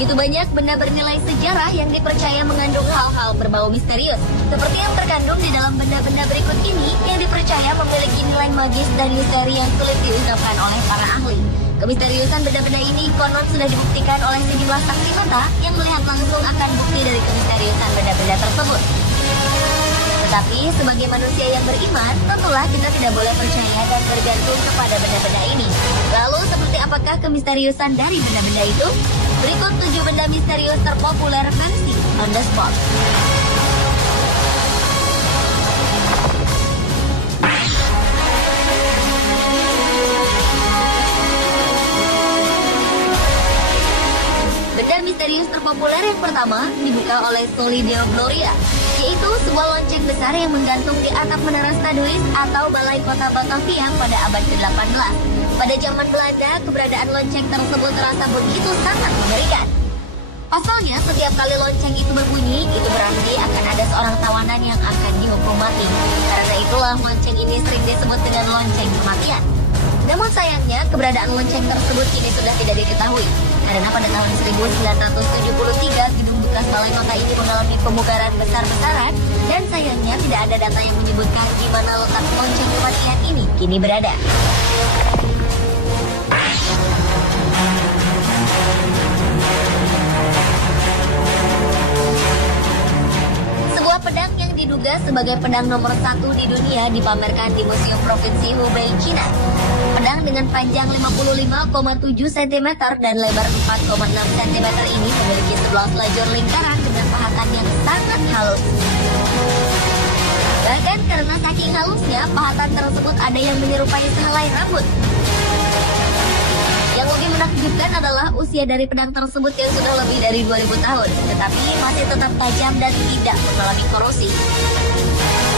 Begitu banyak benda bernilai sejarah yang dipercaya mengandung hal-hal berbau misterius. Seperti yang terkandung di dalam benda-benda berikut ini yang dipercaya memiliki nilai magis dan misteri yang sulit diungkapkan oleh para ahli. Kemisteriusan benda-benda ini konon sudah dibuktikan oleh sejumlah saksi mata yang melihat langsung akan bukti dari kemisteriusan benda-benda tersebut. Tetapi sebagai manusia yang beriman, tentulah kita tidak boleh percaya dan bergantung kepada benda-benda ini. Lalu seperti apakah kemisteriusan dari benda-benda itu? Berikut 7 benda misterius terpopuler versi On The Spot. Benda misterius terpopuler yang pertama dibuka oleh Solideo Gloria, yaitu sebuah lonceng besar yang menggantung di atap menara Staduis atau balai kota Batavia pada abad ke-18. Pada zaman Belanda, keberadaan lonceng tersebut terasa begitu sangat mengerikan. Pasalnya, setiap kali lonceng itu berbunyi, itu berarti akan ada seorang tawanan yang akan dihukum mati. Karena itulah lonceng ini sering disebut dengan lonceng kematian. Namun sayangnya, keberadaan lonceng tersebut kini sudah tidak diketahui. Karena pada tahun 1973, gedung bekas balai kota ini mengalami pemugaran besar-besaran, dan sayangnya tidak ada data yang menyebutkan di mana letak lonceng kematian ini kini berada. Sebuah pedang yang diduga sebagai pedang nomor 1 di dunia dipamerkan di Museum Provinsi Hubei, China. Pedang dengan panjang 55,7 cm dan lebar 4,6 cm ini memiliki 11 lajur lingkaran dengan pahatan yang sangat halus. Bahkan karena saking halusnya, pahatan tersebut ada yang menyerupai sehelai rambut. Yang lebih menakjubkan adalah usia dari pedang tersebut yang sudah lebih dari 2000 tahun, tetapi masih tetap tajam dan tidak mengalami korosi.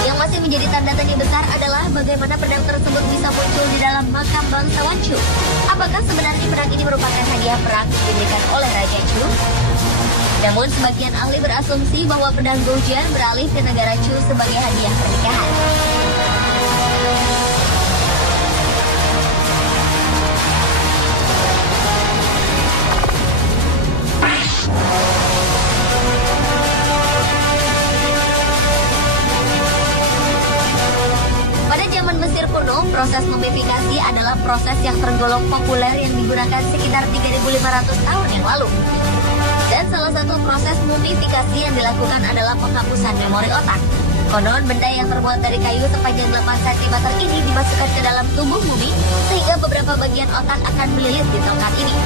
Yang masih menjadi tanda tanya besar adalah bagaimana pedang tersebut bisa muncul di dalam makam bangsawan Chu. Apakah sebenarnya pedang ini merupakan hadiah perang yang diberikan oleh Raja Chu? Namun sebagian ahli berasumsi bahwa pedang Gojian beralih ke negara Chu sebagai hadiah pernikahan. Pada zaman Mesir kuno, proses mumifikasi adalah proses yang tergolong populer yang digunakan sekitar 3.500 tahun yang lalu. Dan salah satu proses mumifikasi yang dilakukan adalah penghapusan memori otak. Konon benda yang terbuat dari kayu sepanjang 8 cm ini dimasukkan ke dalam tubuh mumi sehingga beberapa bagian otak akan melilit di tongkat ini.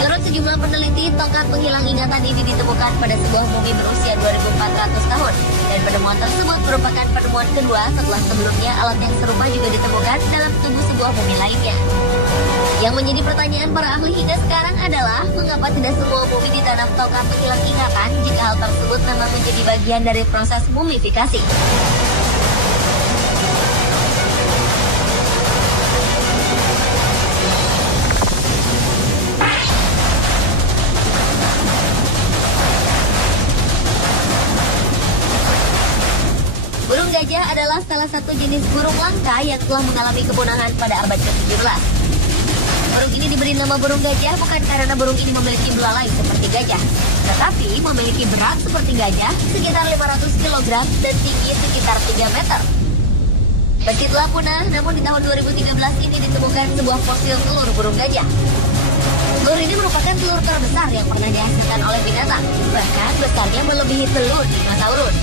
Menurut sejumlah peneliti, tongkat penghilang ingatan ini ditemukan pada sebuah mumi berusia 2.400 tahun. Dan penemuan tersebut merupakan penemuan kedua setelah sebelumnya alat yang serupa juga ditemukan dalam tubuh sebuah mumi lainnya. Yang menjadi pertanyaan para ahli hingga sekarang adalah, mengapa tidak semua mumi ditanam tongkat penghilang ingatan jika hal tersebut memang menjadi bagian dari proses mumifikasi? Burung gajah adalah salah satu jenis burung langka yang telah mengalami kepunahan pada abad ke-17. Burung ini diberi nama burung gajah bukan karena burung ini memiliki belalai seperti gajah, tetapi memiliki berat seperti gajah sekitar 500 kg dan tinggi sekitar 3 meter. Meski telah punah, namun di tahun 2013 ini ditemukan sebuah fosil telur burung gajah. Telur ini merupakan telur terbesar yang pernah dihasilkan oleh binatang, bahkan besarnya melebihi telur dinosaurus.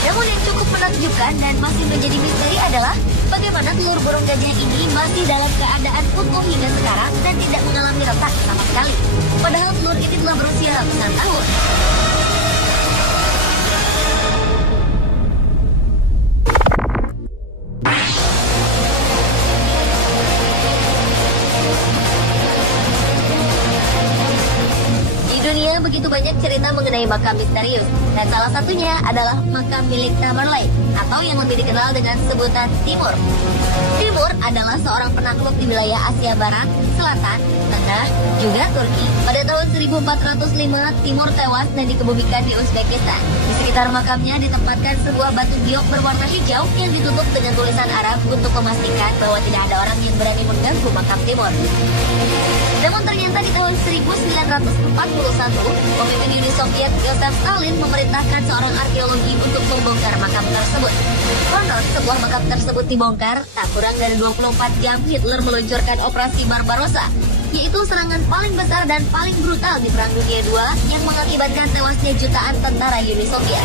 Namun yang cukup menakjubkan dan masih menjadi misteri adalah bagaimana telur burung gajah ini masih dalam keadaan utuh hingga sekarang dan tidak mengalami retak sama sekali. Padahal telur ini telah berusia ratusan tahun. Dunia begitu banyak cerita mengenai makam misterius, dan salah satunya adalah makam milik Tamerlane, atau yang lebih dikenal dengan sebutan Timur. Timur adalah seorang penakluk di wilayah Asia Barat, Selatan, Tengah, juga Turki. Pada tahun 1405, Timur tewas dan dikebumikan di Uzbekistan. Di sekitar makamnya ditempatkan sebuah batu giok berwarna hijau yang ditutup dengan tulisan Arab untuk memastikan bahwa tidak ada orang yang berani mengganggu makam Timur. Namun ternyata di tahun 1941, pemimpin Uni Soviet Joseph Stalin memerintahkan seorang arkeologi untuk membongkar makam tersebut. Konon sebuah makam tersebut dibongkar, tak kurang dari 24 jam Hitler meluncurkan operasi Barbarossa, yaitu serangan paling besar dan paling brutal di Perang Dunia II yang mengakibatkan tewasnya jutaan tentara Uni Soviet.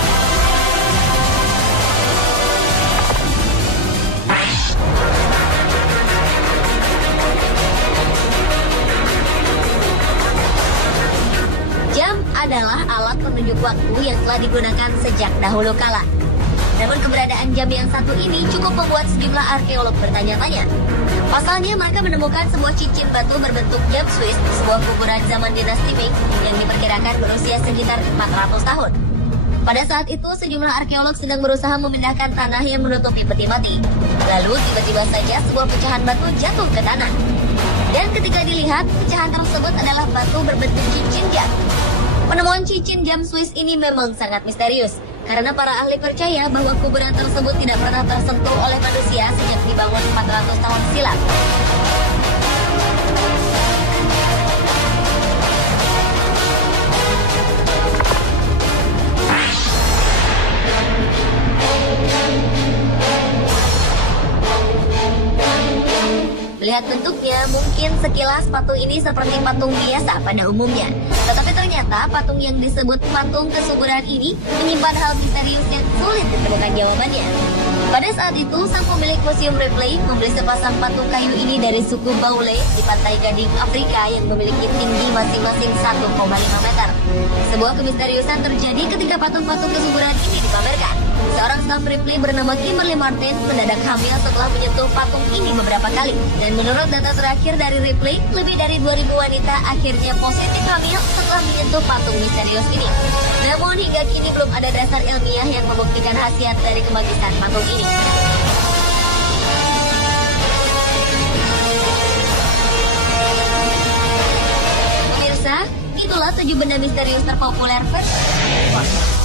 Jam adalah alat penunjuk waktu yang telah digunakan sejak dahulu kala. Namun keberadaan jam yang satu ini cukup membuat sejumlah arkeolog bertanya-tanya. Pasalnya mereka menemukan sebuah cincin batu berbentuk jam Swiss di sebuah kuburan zaman dinasti Ming yang diperkirakan berusia sekitar 400 tahun. Pada saat itu sejumlah arkeolog sedang berusaha memindahkan tanah yang menutupi peti mati. Lalu tiba-tiba saja sebuah pecahan batu jatuh ke tanah. Dan ketika dilihat, pecahan tersebut adalah batu berbentuk cincin jam. Penemuan cincin jam Swiss ini memang sangat misterius, karena para ahli percaya bahwa kuburan tersebut tidak pernah tersentuh oleh manusia sejak dibangun 400 tahun silam. Melihat bentuknya, mungkin sekilas patung ini seperti patung biasa pada umumnya. Tetapi ternyata patung yang disebut patung kesuburan ini menyimpan hal misterius yang sulit ditemukan jawabannya. Pada saat itu, sang pemilik Museum Ripley membeli sepasang patung kayu ini dari suku Baule di Pantai Gading, Afrika yang memiliki tinggi masing-masing 1,5 meter. Sebuah kemisteriusan terjadi ketika patung-patung kesuburan ini dipamerkan. Seorang staf Ripley bernama Kimberly Martin mendadak hamil setelah menyentuh patung ini beberapa kali. Dan menurut data terakhir dari Ripley, lebih dari 2.000 wanita akhirnya positif hamil setelah menyentuh patung misterius ini. Namun hingga kini belum ada dasar ilmiah yang membuktikan khasiat dari kemagisan patung ini. Pemirsa, itulah 7 benda misterius terpopuler versi.